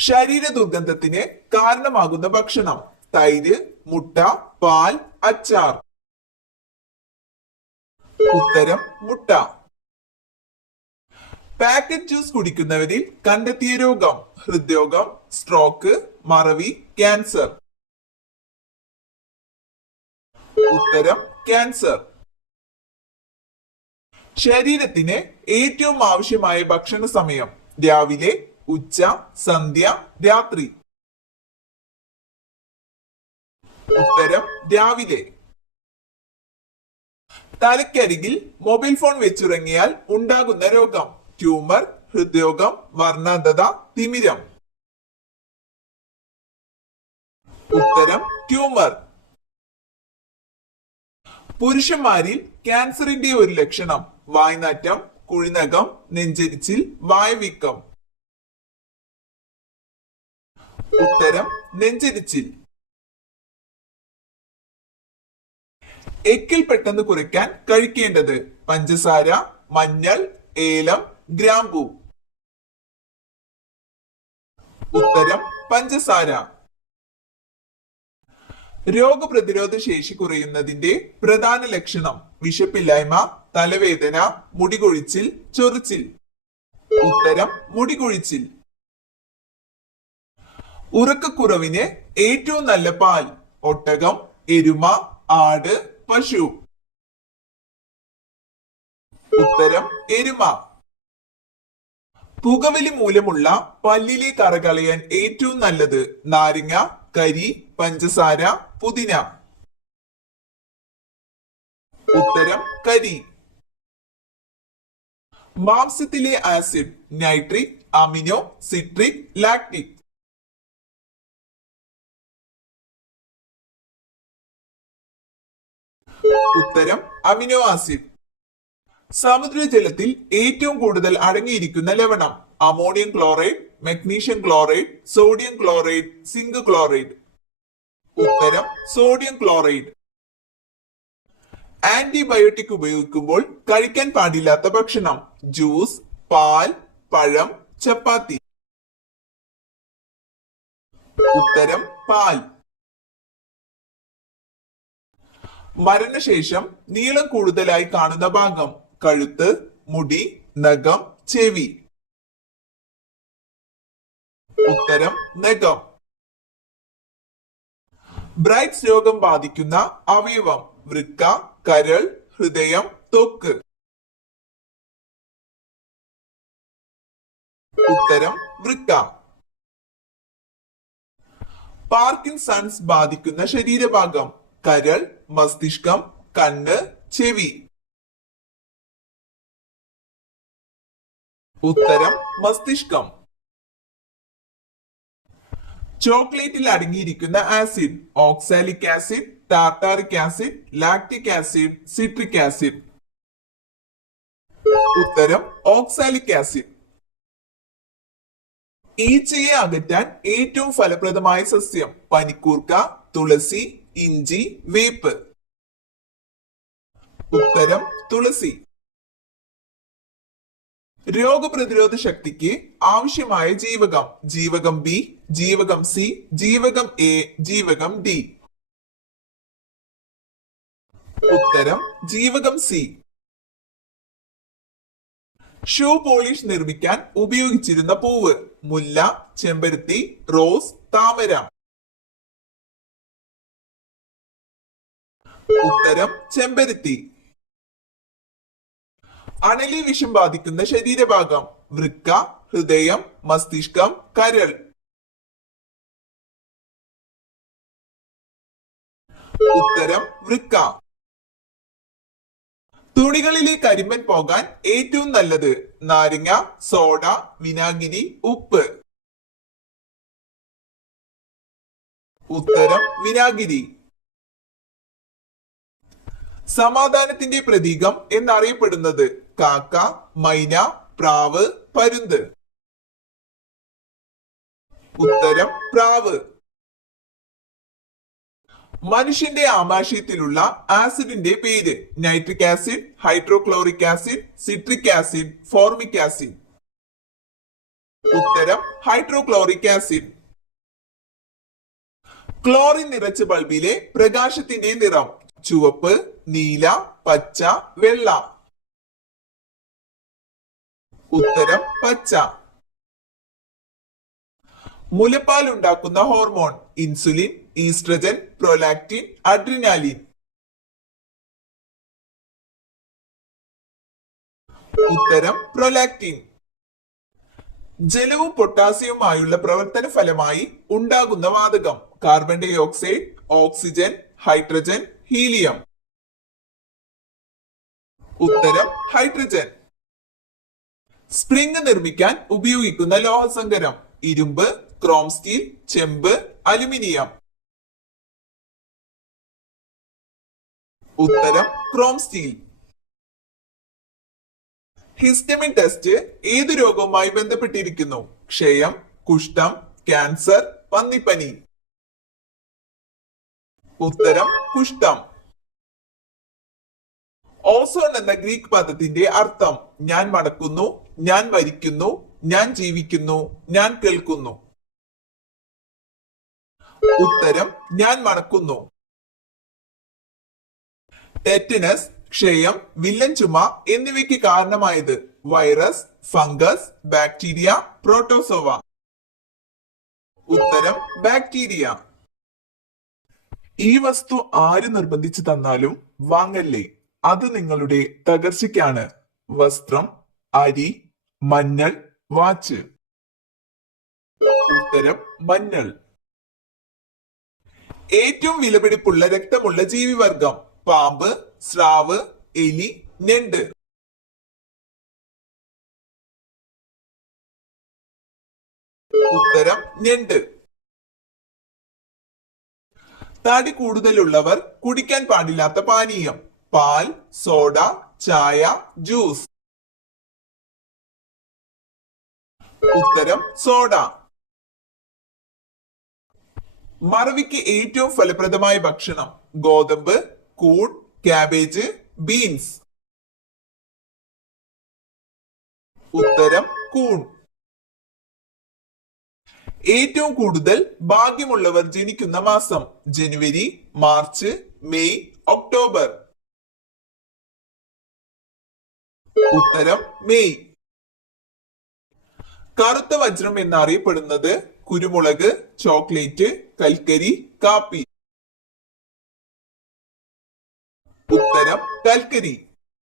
ശരീര ദുർഗന്ധത്തിന് കാരണമാകുന്ന ഭക്ഷണം: തൈര്, മുട്ട, പാൽ, അച്ചാർ. ഉത്തരം മുട്ട. പാക്കറ്റ് ജ്യൂസ് കുടിക്കുന്നവരിൽ കണ്ടെത്തിയ രോഗം: ഹൃദ്രോഗം, സ്ട്രോക്ക്, മറവി, ക്യാൻസർ. ഉത്തരം ക്യാൻസർ. ശരീരത്തിന് ഏറ്റവും ആവശ്യമായ ഭക്ഷണ സമയം: രാവിലെ, ഉച്ച, സന്ധ്യ, രാത്രി. ഉത്തരം രാവിലെ. തലയ്ക്കരികിൽ മൊബൈൽ ഫോൺ വെച്ചുറങ്ങിയാൽ ഉണ്ടാകുന്ന രോഗം: ട്യൂമർ, ഹൃദ്രോഗം, വർണ്ണാന്ധത, തിമിരം. ഉത്തരം ട്യൂമർ. പുരുഷന്മാരിൽ ക്യാൻസറിന്റെ ഒരു ലക്ഷണം: വായ്നാറ്റം, കുഴിനകം, നെഞ്ചരിച്ചിൽ, വായവീക്കം. ഉത്തരം നെഞ്ചരിച്ചിൽ. എക്കിൽ പെട്ടെന്ന് കുറയ്ക്കാൻ കഴിക്കേണ്ടത്: പഞ്ചസാര, മഞ്ഞൾ, ഏലം, ഗ്രാമ്പൂ. ഉത്തരം പഞ്ചസാര. രോഗപ്രതിരോധ ശേഷി കുറയുന്നതിന്റെ പ്രധാന ലക്ഷണം: വിശപ്പില്ലായ്മ, തലവേദന, മുടികൊഴിച്ചിൽ, ചൊറിച്ചിൽ. ഉത്തരം മുടികൊഴിച്ചിൽ. ഉറക്കക്കുറവിന് ഏറ്റവും നല്ല പാൽ: ഒട്ടകം, എരുമ, ആട്, പശു. ഉത്തരം എരുമ. പുകവലി മൂലമുള്ള പല്ലിലെ കറ കളയാൻ ഏറ്റവും നല്ലത്: നാരങ്ങ, കരി, പഞ്ചസാര, പുതിന. ഉത്തരം കരി. മാംസത്തിലെ acid: nitric, amino, citric, lactic. ഉത്തരം അമിനോ ആസിഡ്. സമുദ്രജലത്തിൽ ഏറ്റവും കൂടുതൽ അടങ്ങിയിരിക്കുന്ന ലവണം: ammonium chloride, magnesium chloride, sodium chloride, zinc chloride. ഉത്തരം സോഡിയം ക്ലോറൈഡ്. ആന്റിബയോട്ടിക് ഉപയോഗിക്കുമ്പോൾ കഴിക്കാൻ പാടില്ലാത്ത ഭക്ഷണം: ജ്യൂസ്, പാൽ, പഴം, ചപ്പാത്തി. ഉത്തരം പാൽ. മരണശേഷം നീളം കൂടുതലായി കാണുന്ന ഭാഗം: കഴുത്ത്, മുടി, നഖം, ചെവി. ഉത്തരം നഖം. ബ്രൈറ്റ്സ് രോഗം ബാധിക്കുന്ന അവയവം: വൃക്ക, കരൾ, ഹൃദയം, ത്വക്ക്. ഉത്തരം വൃക്ക. പാർക്കിൻസൺസ് ബാധിക്കുന്ന ശരീരഭാഗം: കരൾ, മസ്തിഷ്കം, കണ്ണ്, ചെവി. ഉത്തരം മസ്തിഷ്കം. ചോക്ലേറ്റിൽ അടങ്ങിയിരിക്കുന്ന acid: oxalic acid, tartaric acid, lactic acid, citric acid. ഉത്തരം ഓക്സാലിക് ആസിഡ്. ഈച്ചയെ അകറ്റാൻ ഏറ്റവും ഫലപ്രദമായ സസ്യം: പനിക്കൂർക്ക, തുളസി, ഇഞ്ചി, വേപ്പ്. ഉത്തരം തുളസി. രോഗപ്രതിരോധ ശക്തിക്ക് ആവശ്യമായ ജീവകം: ജീവകം ബി, ജീവകം സി, ജീവകം എ, ജീവകം ഡി. ഉത്തരം ജീവകം സി. ഷൂ പോളിഷ് നിർമ്മിക്കാൻ ഉപയോഗിച്ചിരുന്ന പൂവ്: മുല്ല, ചെമ്പരത്തി, റോസ്, താമര. ഉത്തരം ചെമ്പരത്തി. അണലി വിഷം ബാധിക്കുന്ന ശരീരഭാഗം: വൃക്ക, ഹൃദയം, മസ്തിഷ്കം, കരൾ. ഉത്തരം വൃക്ക. തുണികളിലെ കരിമ്പൻ പോകാൻ ഏറ്റവും നല്ലത്: നാരങ്ങ, സോഡ, വിനാഗിരി, ഉപ്പ്. ഉത്തരം വിനാഗിരി. സമാധാനത്തിന്റെ പ്രതീകം എന്നറിയപ്പെടുന്നത്: കാക്ക, മൈന, പ്രാവ്, പരുന്ത്. ഉത്തരം പ്രാവ്. മനുഷ്യന്റെ ആമാശയത്തിലുള്ള ആസിഡിന്റെ പേര്: nitric acid, hydrochloric acid, citric acid, formic acid. ഉത്തരം ഹൈഡ്രോക്ലോറിക് ആസിഡ്. ക്ലോറിൻ നിറച്ച ബൾബിലെ പ്രകാശത്തിന്റെ നിറം ചുവപ്പ്, നീല, പച്ച, വെള്ള. ഉത്തരം പച്ച. മുലപ്പാൽ ഉണ്ടാക്കുന്ന hormone insulin, oestrogen, prolactin, adrenaline. ഉത്തരം പ്രൊലാക്റ്റിൻ. ജലവും പൊട്ടാസ്യവുമായുള്ള പ്രവർത്തന ഫലമായി ഉണ്ടാകുന്ന വാതകം carbon dioxide, oxygen, hydrogen, helium. ഉത്തരം ഹൈഡ്രജൻ. സ്പ്രിംഗ് നിർമ്മിക്കാൻ ഉപയോഗിക്കുന്ന ലോഹസങ്കരം ഇരുമ്പ്, ക്രോം സ്റ്റീൽ, ചെമ്പ്, അലുമിനിയം. ഉത്തരം ക്രോം സ്റ്റീൽ. ഹിസ്റ്റമിൻ ടെസ്റ്റ് ഏതു രോഗവുമായി ബന്ധപ്പെട്ടിരിക്കുന്നു? ക്ഷയം, കുഷ്ഠം, ക്യാൻസർ, പന്നിപ്പനി. ഉത്തരം കുഷ്ഠം. ഓസോൺ എന്ന ഗ്രീക്ക് പദത്തിന്റെ അർത്ഥം ഞാൻ മടക്കുന്നു, ഞാൻ മരിക്കുന്നു, ഞാൻ ജീവിക്കുന്നു, ഞാൻ കേൾക്കുന്നു. ഉത്തരം ഞാൻ മണക്കുന്നു. ടെറ്റനസ്, ക്ഷയം, വില്ലൻ ചുമ എന്നിവയ്ക്ക് കാരണമായത് വൈറസ്, ഫംഗസ്, ബാക്ടീരിയ, പ്രോട്ടോസോവ. ഉത്തരം ബാക്ടീരിയ. ഈ വസ്തു ആര് നിർബന്ധിച്ചു തന്നാലും വാങ്ങല്ലേ, അത് നിങ്ങളുടെ തകർച്ചയ്ക്കാണ്. വസ്ത്രം, അരി, മഞ്ഞൾ, വാച്ച്. ഉത്തരം മഞ്ഞൾ. ഏറ്റവും വിലപിടിപ്പുള്ള രക്തമുള്ള ജീവിവർഗം പാമ്പ്, സ്രാവ്, എലി, ഞണ്ട്. ഉത്തരം ഞണ്ട്. തടി കൂടുതലുള്ളവർ കുടിക്കാൻ പാടില്ലാത്ത പാനീയം പാൽ, സോഡ, ചായ, ജ്യൂസ്. ഉത്തരം സോഡ. മറവിക്ക് ഏറ്റവും ഫലപ്രദമായ ഭക്ഷണം ഗോതമ്പ്, കൂൺ, കാബേജ്, ബീൻസ്. ഉത്തരം കൂൺ. ഏറ്റവും കൂടുതൽ ഭാഗ്യമുള്ളവർ ജനിക്കുന്ന മാസം ജനുവരി, മാർച്ച്, മെയ്, ഒക്ടോബർ. ഉത്തരം മെയ്. കറുത്ത വജ്രം എന്നറിയപ്പെടുന്നത് കുരുമുളക്, ചോക്ലേറ്റ്, കൽക്കരി, കാപ്പി. ഉത്തരം കൽക്കരി.